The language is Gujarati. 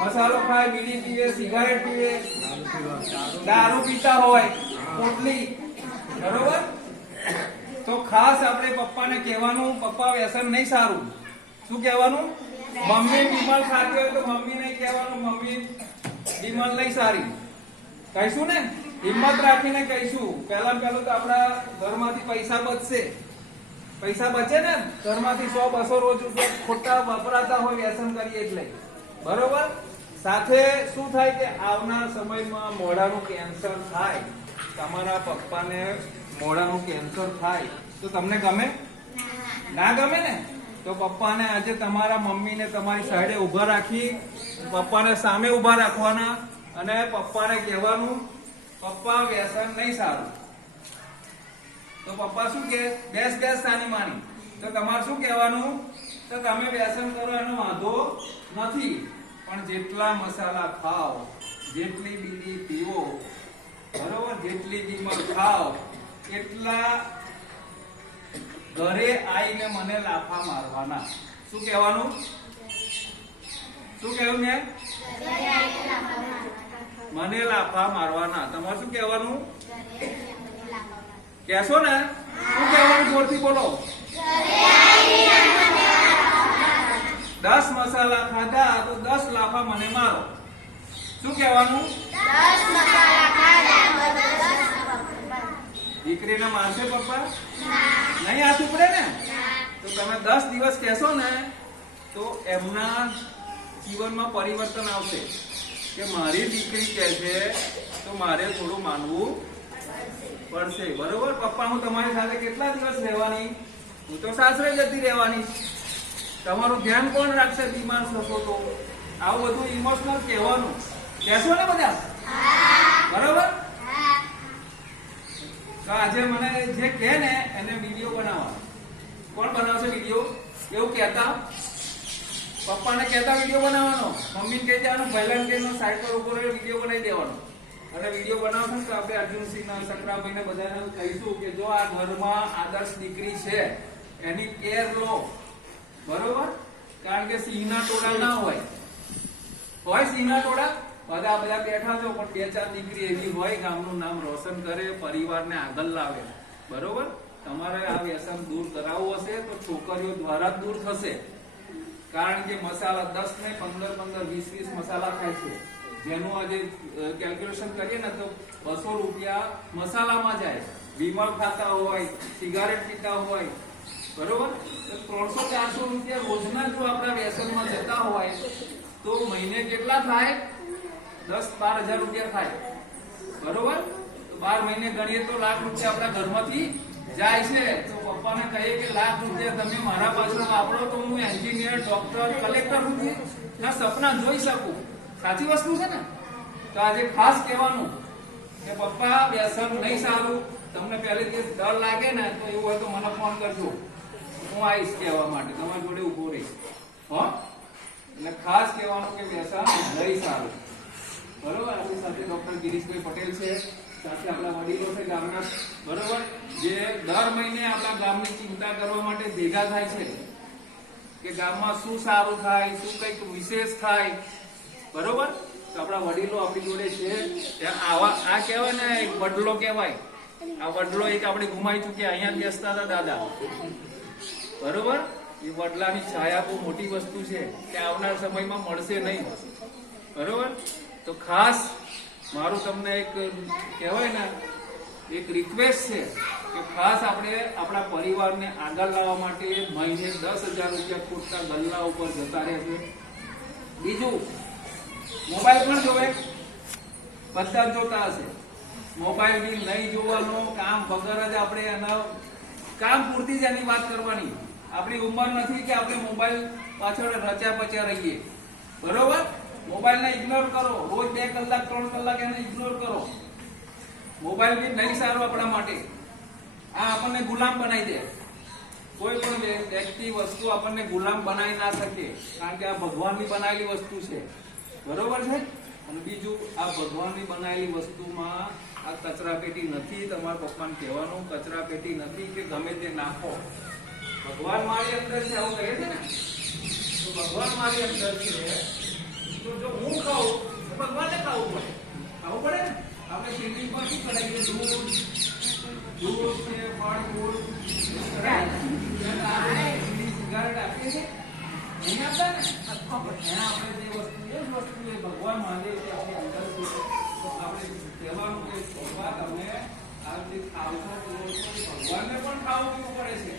મસાલો ખાય, બીડી પીવે, સિગારેટ પીવે, દારૂ પીતા હોય, પોટલી, બરોબર? તો ખાસ આપણે પપ્પાને કહેવાનું, પપ્પા વ્યસન નહીં સારું. શું કહેવાનું? મમ્મી બીમાર ખાતી હોય તો મમ્મીને કહેવાનું, મમ્મી બીમાર નહીં સારી. કહીશું ને, હિંમત રાખીને કહીશું. પહેલું તો આપણા ઘરમાંથી પૈસા બચશે. પૈસા બચે ને ઘરમાંથી 100-200 રોજ ખોટા વપરાતા હોય વ્યસન કરીએ એટલે, બરોબર? સાથે શું થાય કે આવનાર સમયમાં મોઢાનું કેન્સર થાય. તમારા પપ્પાને મોઢાનું કેન્સર થાય તો તમને ગમે? ના ગમે ને? તો પપ્પાને આજે તમારા મમ્મીને તમારી સાઈડે ઉભા રાખી, પપ્પાને સામે ઉભા રાખવાના અને પપ્પાને કહેવાનું, પપ્પા વ્યસન નહીં સારું. તો પપ્પા શું કે? બેસ સાની માની. તો તમારે શું કહેવાનું? તો તમે વ્યસન કરો એનો વાંધો નથી, પણ જેટલા મસાલા ખાઓ, જેટલી બીડી પીવો, બરોબર, જેટલી બીમર ખાઓ, એટલા ઘરે આવીને મને લાફા મારવાના. શું કહેવાનું? શું કહેવું મેં? મને લાફા મારવાના. તમારે શું કહેવાનું? કહેશો ને? શું કહેવાનું? જોરથી બોલો. 10 મસાલા ખાધા તો 10 લાફા મને મારો. શું કહેવાનું? 10 મસાલા ખાધા તો 10 લાફા. દીકરીને મારશે પપ્પા? નહીં હાથ ઉપડે ને? તો તમે 10 દિવસ કહેશો ને તો એમના જીવનમાં પરિવર્તન આવશે કે મારી દીકરી કહે છે તો મારે થોડું માનવું પડશે. બરોબર? પપ્પા હું તમારી સાથે કેટલા દિવસ રહેવાની? હું તો સાસરે જતી રહેવાની. તમારું ધ્યાન કોણ રાખશે બીમાર થશો તો? આવું બધું ઇમોશનલ કહેવાનું. કહેશો ને બધા? બરોબર? તો આજે મને જે કહે ને એને વિડીયો બનાવવાનો. કોણ બનાવશે વિડીયો? એવું કહેતા પપ્પાને કહેતા વિડીયો બનાવવાનો, મમ્મીને કહી દેવાનું, પહેલા કે સાઈડ પર ઉભો રહ્યો વિડીયો બનાવી દેવાનો. અને વિડીયો બનાવશો તો આપણે અર્જુનસિંહ, સંક્રામભાઈને બધાને કહીશું કે જો આ ઘરમાં આદર્શ દીકરી છે એની કેર લો. બરોબર? કારણ કે સિંહના ટોળા ના હોય. સિંહના ટોળા બધા બેઠા છો, પણ 2-4 દીકરી એવી હોય ગામનું નામ રોશન કરે, પરિવારને આગળ લાવે. બરોબર? તમારે આ વ્યસન દૂર કરાવવું હશે તો છોકરીઓ દ્વારા દૂર થશે. કારણ કે મસાલા 10 ને 15, 20 મસાલા ખાય છે, જેનું આજે કેલ્ક્યુલેશન કરીએ ને તો 200 રૂપિયા મસાલામાં જાય. વિમલ ખાતા હોય, સિગારેટ પીતા હોય, બરોબર? તો 300-400 રૂપિયા રોજના જો આપણા વ્યસનમાં જતા હોય તો મહિને કેટલા થાય? 10-12 હજાર રૂપિયા થાય. બરોબર? તો 12 મહિને ગણીએ તો લાખ રૂપિયા આપણા ઘરમાંથી જાય છે. તો પપ્પાને કહીએ કે લાખ રૂપિયા તમે મારા પાછળ વાપરો તો હું એન્જિનિયર, ડોક્ટર, કલેક્ટર સુધી ના સપના જોઈ શકું. સાચી વસ્તુ છે ને? તો આજે ખાસ કહેવાનું કે પપ્પા વ્યસન નહીં સારું. તમને પહેલેથી ડર લાગે ને તો એવું હોય તો મને ફોન કરજો, હું આવીશ કહેવા માટે, તમારી જોડે ઉભો રહીશ. એટલે ખાસ કહેવાનું કે વ્યસન નહીં સારું. બરોબર? આપણી સાથે ડોક્ટર ગિરીશભાઈ પટેલ છે, સાથે આપણા વડીલો છે ગામના, બરોબર, જે દર મહિને આપણા ગામની ચિંતા કરવા માટે ભેગા થાય છે કે ગામમાં શું સારું થાય, શું કંઈક વિશેષ થાય. બરોબર? તો આપણા વડીલો આપણી જોડે છે. આ કહેવાય ને એક વડલો કહેવાય. આ વડલો એક આપણે ગુમાઈ ચૂક્યા. અહીંયા બેસતા હતા દાદા. બરોબર? એ વડલાની છાયા બહુ મોટી વસ્તુ છે કે આવનાર સમયમાં મળશે નહીં. બરોબર? તો ખાસ મારું તમને એક કહેવાય ને એક રિક્વેસ્ટ છે કે ખાસ આપણે આપણા પરિવારને આગળ લાવવા માટે મહિને 10,000 રૂપિયા ખોટા ગલ્લા ઉપર જતા રહે છે. બીજું, મોબાઈલ પણ જોવે, બધા જોતા હશે. મોબાઈલ બી નહીં જોવાનું, કામ વગર જ આપણે એના કામ પૂરતી જ એની વાત કરવાની. આપણી ઉંમર નથી કે આપણે મોબાઈલ પાછળ રચ્યા પચ્યા રહીએ. બરોબર? મોબાઈલને ઇગ્નોર કરો. રોજ 2 કલાક 3 કલાક એને ઇગ્નોર કરો. મોબાઈલ બી નહીં સારું આપણા માટે. આ આપણને ગુલામ બનાવી દે. કોઈ પણ વ્યક્તિ વસ્તુ આપણને ગુલામ બનાવી ના શકે, કારણ કે આ ભગવાનની બનાવેલી વસ્તુ છે. બરોબર છે? અને બીજું, આ ભગવાનની બનાવેલી વસ્તુમાં આ કચરા પેટી નથી. તમારા પપ્પાને કહેવાનું કચરા પેટી નથી કે ગમે તે નાખો. ભગવાન મારી અંદર છે આવું કહે છે ને, તો ભગવાન મારી અંદર છે તો તો જો હું ખાઉં તો ભગવાનને ખાવું પડે. ખાવું પડે ને? આપણે શિવલિંગ પર શું કરાવીએ? દૂધ છે, ફળ, ફૂલ સિગારેટ આપીએ છીએ. નહીં આપતા ને? એના આપણે જે વસ્તુ એ જ વસ્તુ એ ભગવાન મહાદેવ છે આપણી અંદર છે. તો આપણે કહેવાનું કે ભગવાન તમે આ જે ખાવ છો પીવો છો, ભગવાનને પણ ખાવું પીવું પડે છે.